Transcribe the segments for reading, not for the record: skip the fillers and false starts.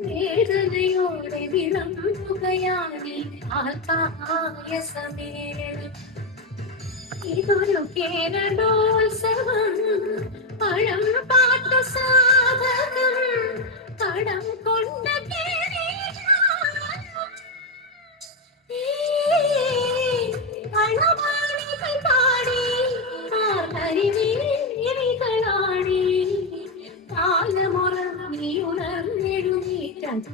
വേദനയോടെ വിളമ്പുകയാണി ആകായസമേ ഇതൊരു കേരളോത്സവം പഴം പാട്ടു സാധകം കടം കൊണ്ട പണവാണികൾ പാടി കരിവീരികളാടി കാലമുറങ്ങി ഉണർന്നെഴുന്നേറ്റത്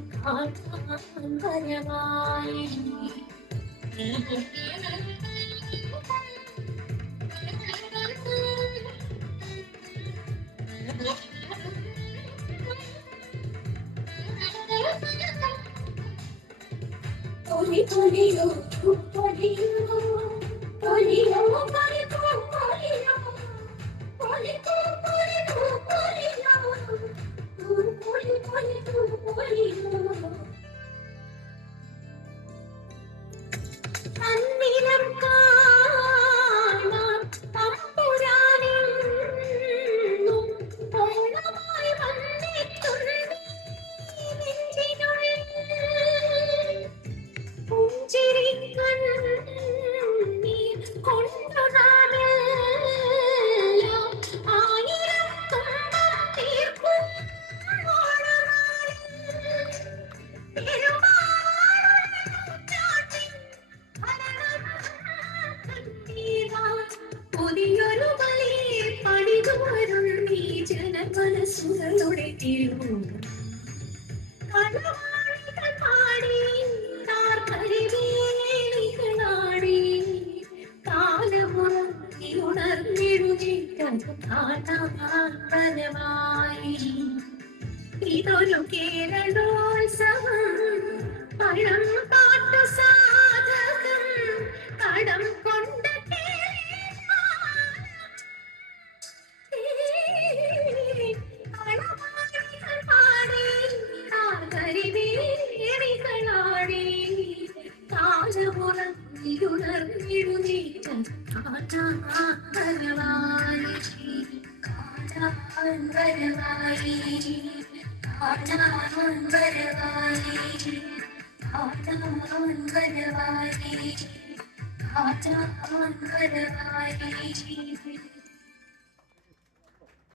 കാട്ടാമ്പരമായി Polio, polio, polio, പുതിയൊരു വലിയ പണിതുവരുന്നീ ജനമനസ്സുകളുടെ തിരുവോണം കളവാണികൾ പാടി താർക്കരിവേലികളാടി കാലമുറങ്ങി ഉണർന്നിടുന്നിട്ടത് കാട്ടാമ്പരമായി ഇതൊരു കേരളോത്സവം പഴം പാട്ടു സാധകം കടം കൊണ്ട Hata